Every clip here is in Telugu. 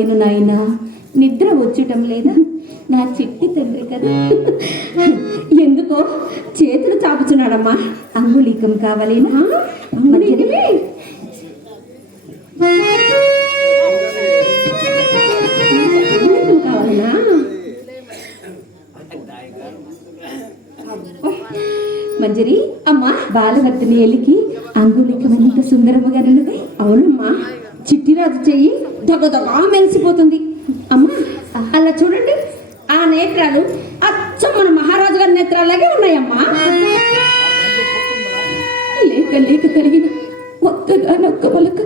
కాలేను నాయనా, నిద్ర వచ్చటం లేదా? నా చిట్టి తండ్రి కదా. ఎందుకో చేతులు చాపుచున్నాడమ్మా. అంగుళీకం కావాలేనా? కావాలనా? మంజరి అమ్మా, బాలవర్తిని ఎలికి అంగుళీకం ఎంత సుందరముగా ఉన్నది. అవునమ్మా, చిట్టిరాజు చెయ్యి దగదగా మెరిసిపోతుంది. అమ్మా అలా చూడండి, ఆ నేత్రాలు అచ్చం మన మహారాజు గారి నేత్రాలాగే ఉన్నాయమ్మా. లేక లేక కలిగిన ఒక్కగానొక్క పలక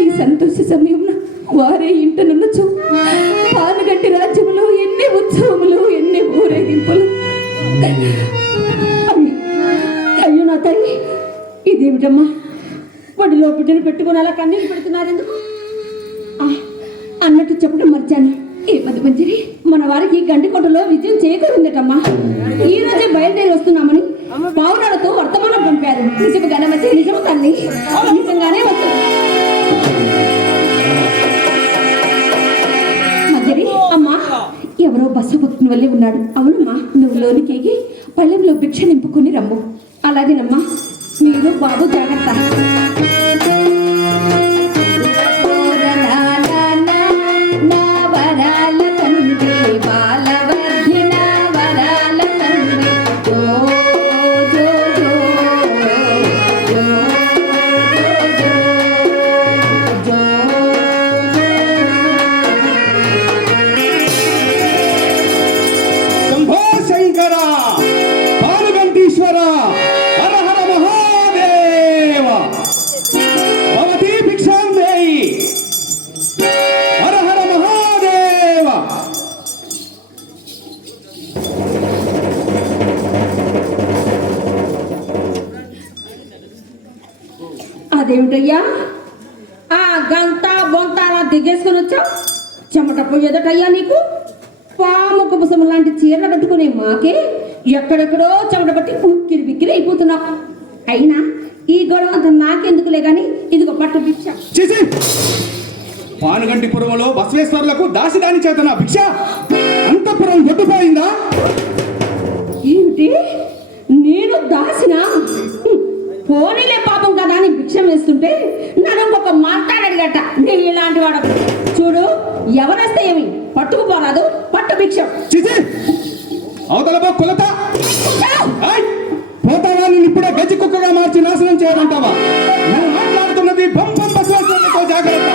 ఈ సంతోష సమయంలో వారే ఇంటనున్నచు పానుగంటి రాజ్యములో ఎన్ని ఉత్సవములు, ఎన్ని ఊరేగింపులు. అయ్యో నా తల్లి, ఇదేమిటమ్మా, వడిలో బిడ్డను పెట్టుకుని అలా కన్నీళ్ళు పెడుతున్నారెందుకు? అన్నట్టు చెప్పడం మర్చాను. ఏమది మంజరి, మన వారికి గండికోటలో విజయం చేకూరిందటమ్మా. ఈ రోజే బయలుదేరి వస్తున్నామని పావురాలతో వర్తమానం పంపారు. నిజముగానే మంచి నిజము తల్లి, నిజంగానే వస్తుంది. మంజరి అమ్మా, ఎవరో బస్సు భక్తుని వల్లే ఉన్నాడు. అవునమ్మా, నువ్వు లోనికి ఎగి పళ్ళెంలో భిక్ష నింపుకొని రమ్ము. అలాగేనమ్మా, మీరు బాబు జాగ్రత్త. అదేమిటయ్యా, ఆ గంట బొంత అలా దిగేసుకొని వచ్చావు? చెమట పోయేదటయ్యా నీకు? పాము కుబుసం లాంటి చీరలు కట్టుకునే మాకే ఎక్కడెక్కడో చెమట పట్టి ఉక్కిరి బిక్కిరి అయిపోతున్నావు. అయినా ఈ గొడవ అంతా నాకెందుకులే గాని, ఇదిగో పట్టు భిక్ష. పానుగంటిపురంలో బసవేశ్వరులకు దాసిదాని చేత నా భిక్ష అంతపురం గొడ్డుపోయిందా? ఏమిటి, నేను దాసినా? పోనీలే పాపం కదా అని భిక్షం వేస్తుంటే నన్ను ఇంకొక మాట్లాడగట. నేను ఇలాంటి వాడు చూడు, ఎవరేస్తే ఏమి పట్టుకుపోరాదు, పట్టు భిక్షం. అవతల కొలత పోతావా? నేను ఇప్పుడే గజ్జి కుక్కగా మార్చి నాశనం చేయాలంటావా? నువ్వు మాట్లాడుతున్నది బొంబం బసవేశ్వరులతో జాగ్రత్త.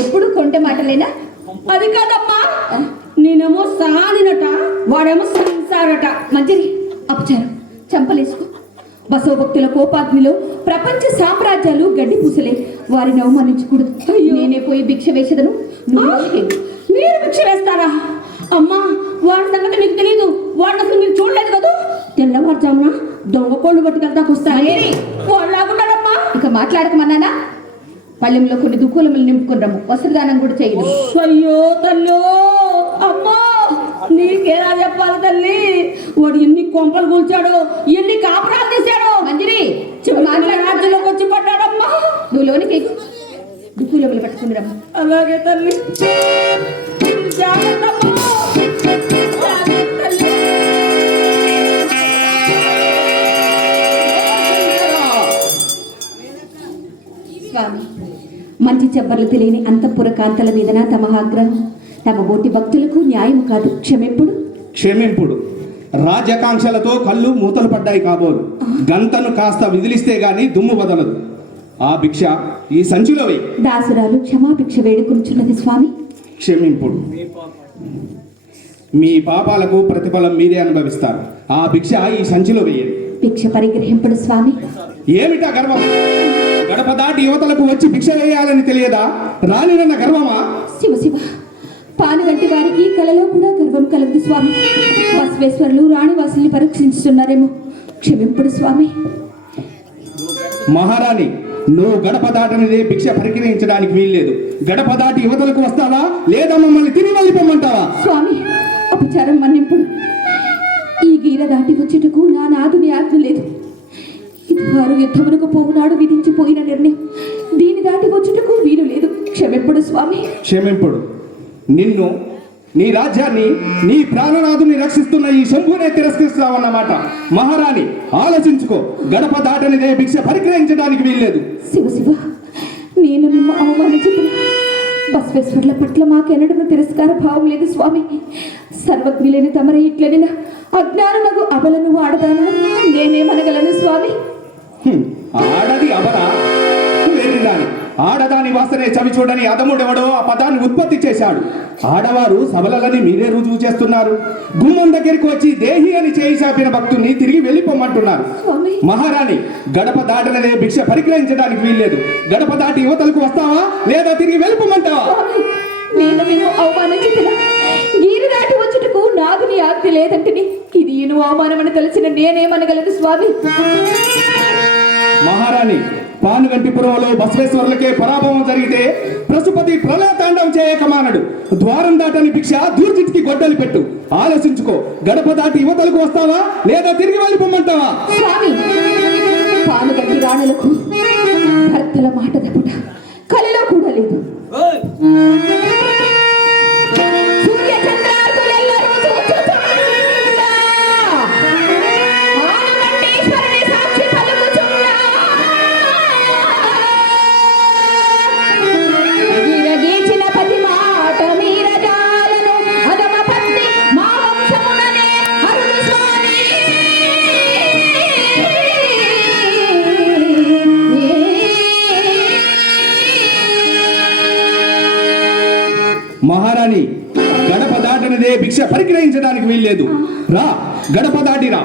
ఎప్పుడు కొంటే మాటలేనా? అది కాదమ్మా, నేనేమో సానినట, వాడేమో సంసారట. మంచిది అపచారం, చంపలేసుకో. బసవభక్తుల కోపాగ్నిలో ప్రపంచ సామ్రాజ్యాలు గడ్డి పూసలే. వారిని అవమానించకూడదు. నేనే పోయి భిక్ష వేసేదను. మీరు భిక్ష వేస్తారా? అమ్మా, వాడి సంగతి నీకు తెలియదు. వాడిని అసలు మీరు చూడలేదు కదా. తెల్లవారుజామున దొంగ కోళ్ళు పట్టుకెళ్తాకు వస్తారే వాళ్ళలాగున్నారమ్మా. ఇక మాట్లాడకమన్నానా? పళ్ళెంలో కొన్ని దుఃఖములు నింపుకుని రమ్ము. వస్త్రదానం కూడా చేయదు. అయ్యో తల్లో, అమ్మా నీకేలా చెప్పాలి తల్లి? వాడు ఎన్ని కొంపలు కూల్చాడో, ఎన్ని కాపురాలు తీశాడో. మంజరి రాజ్యంలోకి వచ్చి పడ్డాడమ్మా. నువ్వు లోనికి దుఃఖములు పట్టుకుని రమ్ము. అలాగే తల్లి, జాగ్రత్త. స్వామి, మంచి చెబ్బర్లు తెలియని అంతఃపుర కాంతల మీదన తమ ఆగ్రహం తమ బోటి భక్తులకు న్యాయం కాదు. క్షమింపుడు రాజకాంక్షలతో కళ్ళు మూతలు పడ్డాయి కాబోలు. గంతను కాస్త విదిలిస్తే గాని దుమ్ము వదలదు. ఆ భిక్ష ఈ సంచిలో వేయి. దాసురాలు క్షమాభిక్ష వేడుకుంటున్నది స్వామి. క్షమింపుడు. మీ పాపాలకు ప్రతిఫలం మీరే అనుభవిస్తారు. ఆ భిక్ష ఈ సంచిలో వేయండి. భిక్ష పరిగ్రహింపుడు స్వామి. ఏమిటా గర్వం? గడప దాటి యువతలకు వచ్చి భిక్ష వేయాలని తెలియదా? రానినన్న గర్వమా? శివ శివ, పానుగంటి వారికి కలలో కూడా గర్వం కలదు స్వామి. బసవేశ్వరులు రాణివాసుల్ని పరీక్షించుతున్నారేమో. క్షమింపుడు స్వామి. మహారాణి, నువ్వు గడప దాటనిదే భిక్ష పరిగ్రహించడానికి వీల్లేదు. గడప దాటి యువతలకు వస్తావా లేదా మమ్మల్ని తిరిగి వెళ్ళిపోమంటావా? స్వామి, అపచారం మన్నింపుడు. ఈ గీర దాటి వచ్చుటకు నా నాదుని ఆజ్ఞ లేదు. ఇది వారు యుద్ధమునకు పోవునాడు విధించిపోయిన నిర్ణయం. దీని దాటి వచ్చుటకు వీలు లేదు. క్షమింపుడు స్వామి. క్షమింపుడు. నిన్ను, నీ రాజ్యాన్ని, నీ ప్రాణనాథుని రక్షిస్తున్న ఈ శంభునే తిరస్కరిస్తావన్నమాట. మహారాణి, ఆలోచించుకో. గడప దాటనిదే భిక్ష పరిగ్రహించడానికి వీల్లేదు. శివ శివ, నేను నిన్ను అవమానించుతున్నా. బసవేశ్వర్ల పట్ల మాకెన్నడూ తిరస్కార భావం లేదు స్వామి. సర్వజ్ఞులేని తమరి ఇట్లనిన అజ్ఞానమగు అబలను ఆడదాను నేనేమనగలను స్వామి? ఆడది అబల వేరిదాని. ఆడదాని వాసనే చవి చూడని అదముడెవడో ఆ పదాన్ని ఉత్పత్తి చేశాడు. ఆడవారు సబలని మీరే రుజువు చేస్తున్నారు. గుమ్మం దగ్గరికి వచ్చి దేహి అని చేయి చాపిన భక్తుల్ని తిరిగి వెళ్ళిపోమంటున్నారు. స్వామి, మహారాణి, గడప దాటనదే భిక్ష పరిగ్రహించడానికి వీల్లేదు. గడప దాటి యువతలకు వస్తావా లేదా తిరిగి వెళ్ళిపోమంటావా? స్వామి, నేను నిన్ను అవమానించుతున్నా. గీరు దాటి వచ్చుటకు నాదుని ఆజ్ఞ లేదంటిని ఇది ఈను అవమానమని తెలిసిన నేనేమనగలను స్వామి? మహారాణి, పానుగంటిపురంలో బసవేశ్వరులకే పరాభవం జరిగితే ప్రసుపతి ప్రళయతాండం చేయకమానడు. ద్వారం దాటని భిక్ష దూర్జిటికి గొడ్డలు పెట్టు. ఆలోచించుకో. గడప దాటి యువతలకు వస్తావా లేదా తిరిగి వెళ్ళిపోమంటావా? స్వామి, పానుగంటి రాణులకు భర్తల మాట తప్పుట కలలో కూడా లేదు. సూర్య చంద్రార్కులెల్లరూ చూచుచుండా, ఆనగండేశ్వరుని సాక్షి పలుకుచుండా, విరగీచిన పతి మాట మీరజాలను అదమ పత్ని మా వంశముననే అరుదు స్వామి. మహారాణి, గడప దాటనిదే భిక్ష పరిగ్రహించడానికి వీల్లేదు. రా, గడప దాటిరా.